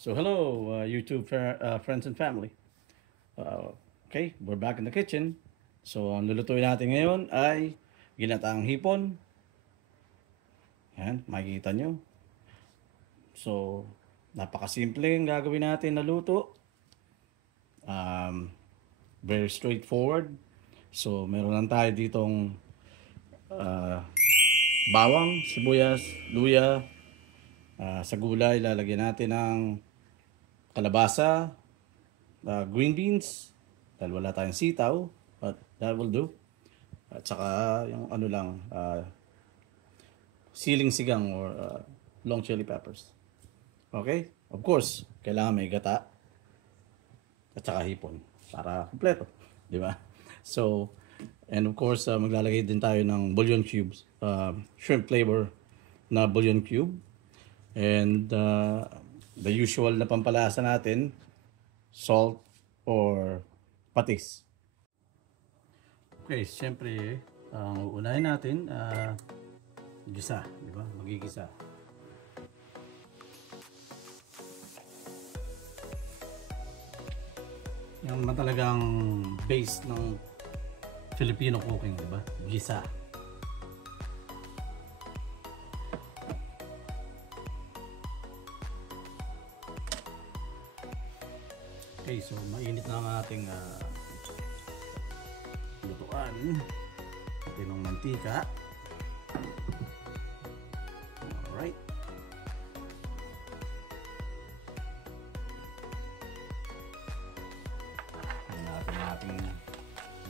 So hello, YouTube friends and family. Okay, we're back in the kitchen. So ang lulutuin natin ngayon ay ginataang hipon. Yan, makikita nyo. So, napakasimple ang gagawin natin na luto. Very straightforward. So, meron lang tayo ditong bawang, sibuyas, luya. Sa gulay, lalagyan natin ng kalabasa, green beans, dahil wala tayong sitaw, but that will do. At saka yung ano lang, siling sigang or long chili peppers. Okay? Of course, kailangan may gata at saka hipon para kumpleto, di ba? So, and of course, maglalagay din tayo ng bouillon cubes, shrimp flavor na bouillon cube. And the usual na pampalasa natin, salt or patis. Okay, siyempre, ang uunahin natin, gisa, di ba? Magigisa. Yung talagang base ng Filipino cooking, di ba? Gisa. Okay, so mainit na ang ating lutuan. Ito ng mantika. Alright. Ayan natin ang ating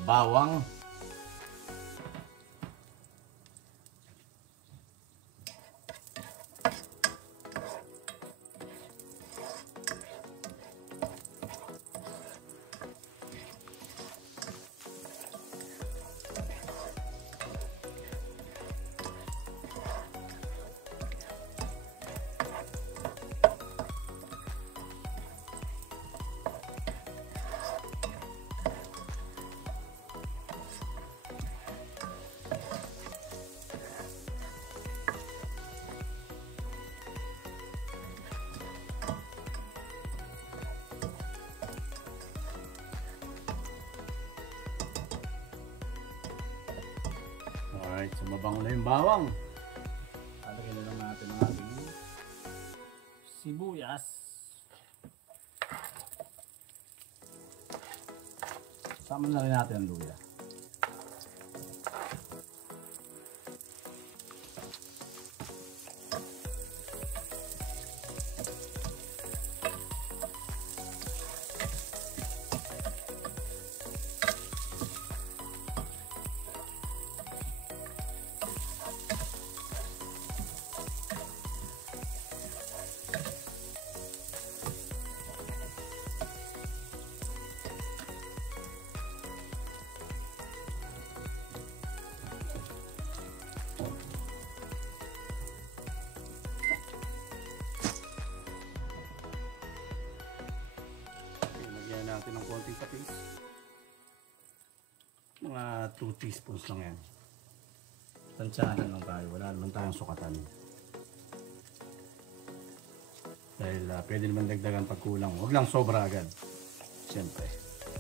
bawang. Alright, so mabango na yung bawang. Lalagyan na lang natin ang ating sibuyas. Sama na rin natin ang luya. Natin ng konting patis, mga 2 teaspoons lang yan. Tansyahan lang tayo, wala naman tayong sukatan dahil pwede naman dagdagan pag kulang, huwag lang sobra agad siyempre.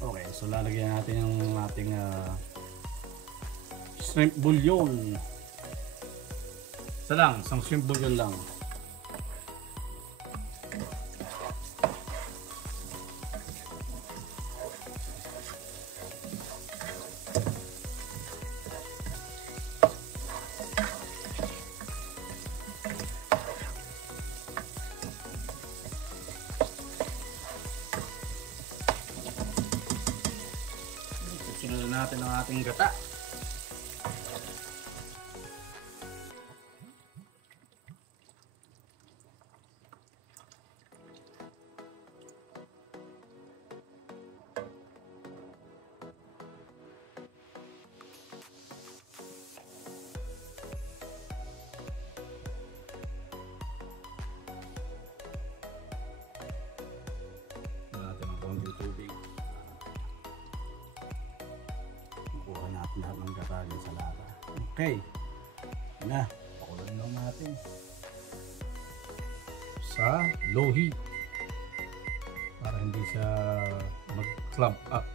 Okay, so lalagyan natin yung ating shrimp bouillon. Isang shrimp bouillon lang. Sunod natin ang ating gata. Natin ang konting tubig. Lahat ng gata sa lata. Okay. Na, pakuloyin lang natin sa low heat. hindi siya mag-clump up.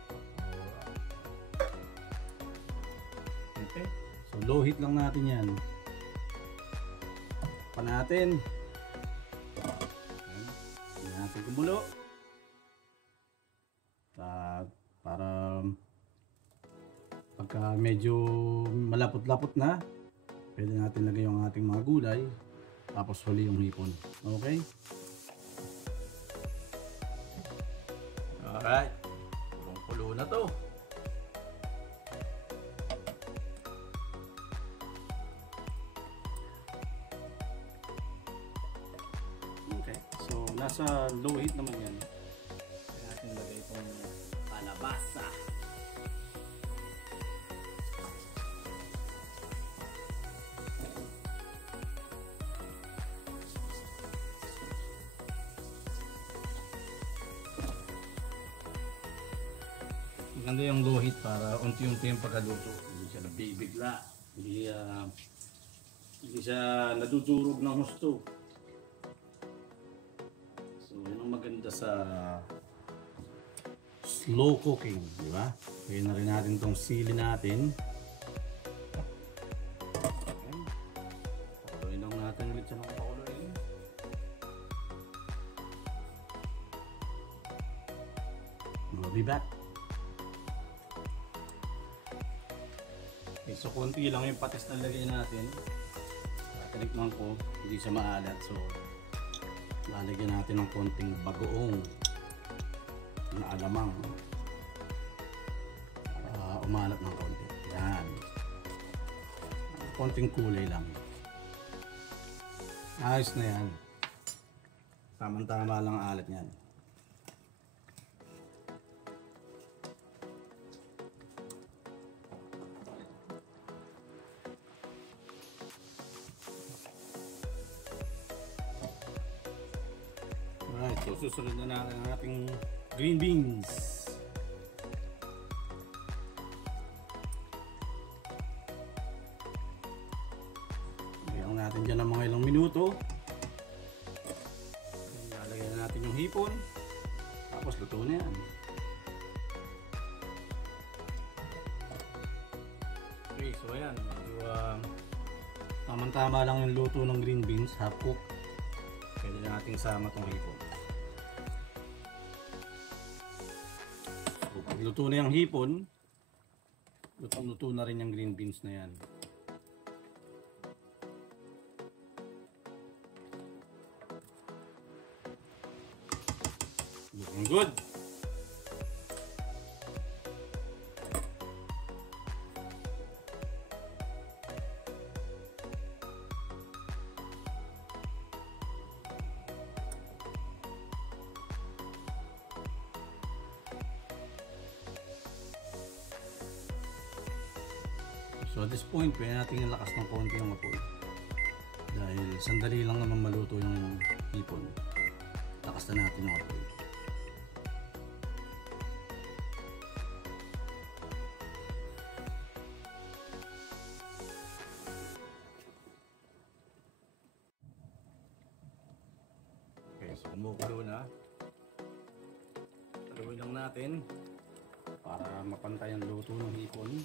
Okay. So low heat lang natin yan. Pa natin. Hindi natin kumulo. At para pagka medyo malapot-lapot na, pwede natin lagay yung ating mga gulay. Tapos huli yung hipon. Okay? Alright. Kulong-kulo na to. Okay. So, nasa low heat naman yan. Kaya natin lagay itong kalabasa. Maganda yung low heat para unti-unti yung pagkaluto. Hindi siya nabibigla. Hindi siya nadudurog ng husto. So yun ang maganda sa slow cooking, di ba? Kaya na rin natin tong sili natin. Okay. Pakuloyin lang natin ulit siya ng pakuloyin. We'll be back. Okay, so konti lang yung patis na lagay natin. Tinikman ko, hindi siya maalat. So, lalagyan natin ng konting bagoong na alamang para umalat ng konti. Yan. Konting kulay lang. Ayos na yan. Tamang-tama lang ang alat niyan. Alright, so susunod na natin ang ating green beans. Lagyan natin dyan ng mga ilang minuto. Lalagyan na natin yung hipon. Tapos luto na yan. Okay, so ayan. Medyo tamang-tama lang yung luto ng green beans, half cook. Pwede na natin sama itong hipon. So, pag luto na yung hipon, luto na rin yung green beans na yan. Looking good! So at this point, pwede natin ilakas ng konti yung apoy. Dahil sandali lang naman maluto yung hipon. Lakas na natin yung apoy. Okay, so kumukulo na. Haluin lang natin para mapantay ang luto ng hipon.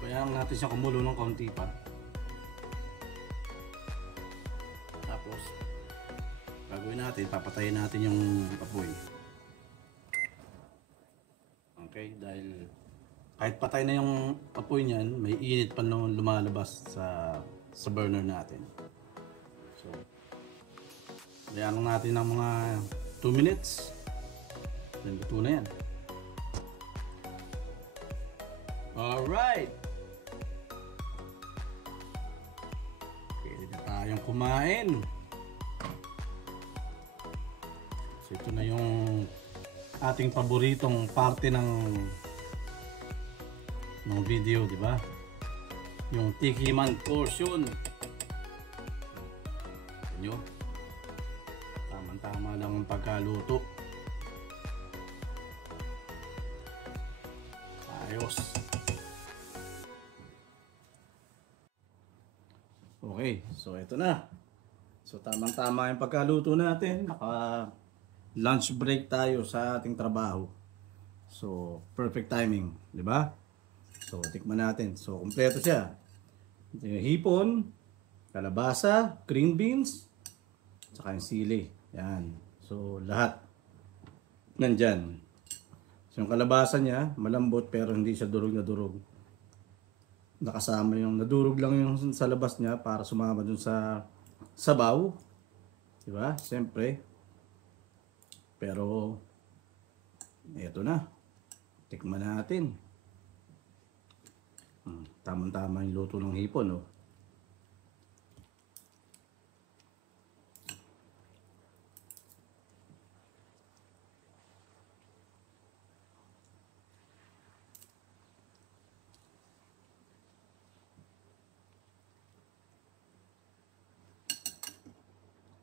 Pabayaan natin siya kumulo ng konti pa. Tapos, gagawin natin, papatayin natin yung apoy. Okay, dahil kahit patay na yung apoy niyan, may init pa naman lumalabas sa burner natin. So, pabayaan lang natin ng mga 2 minutes. Then, luto na yan. Alright! Pwede na tayong kumain. So ito na yung ating paboritong parte ng video, di ba? Yung tikiman portion. Nyo, tama-tama lang ang pagkaluto. Ayos. Okay, so ito na. So tamang-tama yung pagkaluto natin. Naka lunch break tayo sa ating trabaho. So perfect timing, di ba? So tikman natin. So kumpleto siya. Hipon, kalabasa, green beans, saka yung sili. Yan. So lahat nandyan. So yung kalabasa niya, malambot pero hindi siya durog na durog. Nakasama yung nadurog lang yung sa labas niya para sumama dun sa sabaw. Diba? Siyempre. Pero eto na. Tikman natin. Tamang-tama yung luto ng hipon, oh.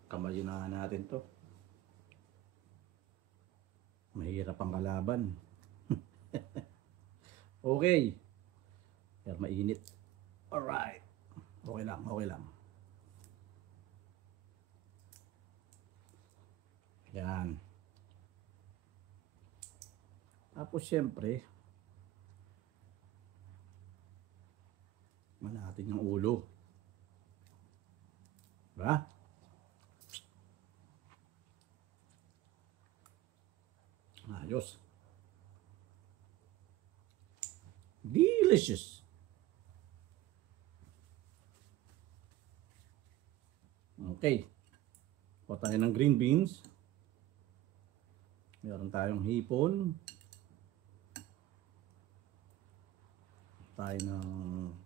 Kamayin na natin to. Mahirap ang kalaban. Okay. Pero mainit. Alright. Okay lang, okay lang. Yan. Tapos syempre, natin yung ulo. Diba? Ayos. Delicious. Okay. Kuha tayo ng green beans. Meron tayong hipon. Tayo ng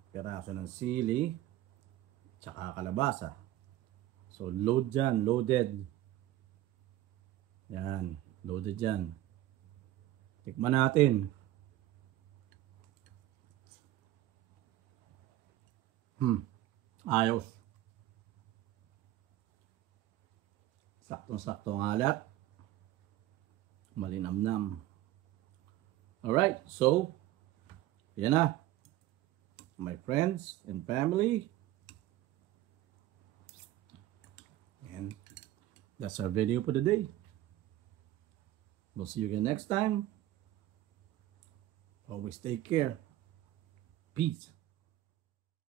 piraso ng sili. Tsaka kalabasa. So load dyan. Loaded. Yan. Loaded dyan. Tikman natin. Ayos. Saktong-sakto ang alat. Malinamnam. Alright, so yan na. My friends and family. And that's our video for the day. We'll see you again next time. Always take care. Peace.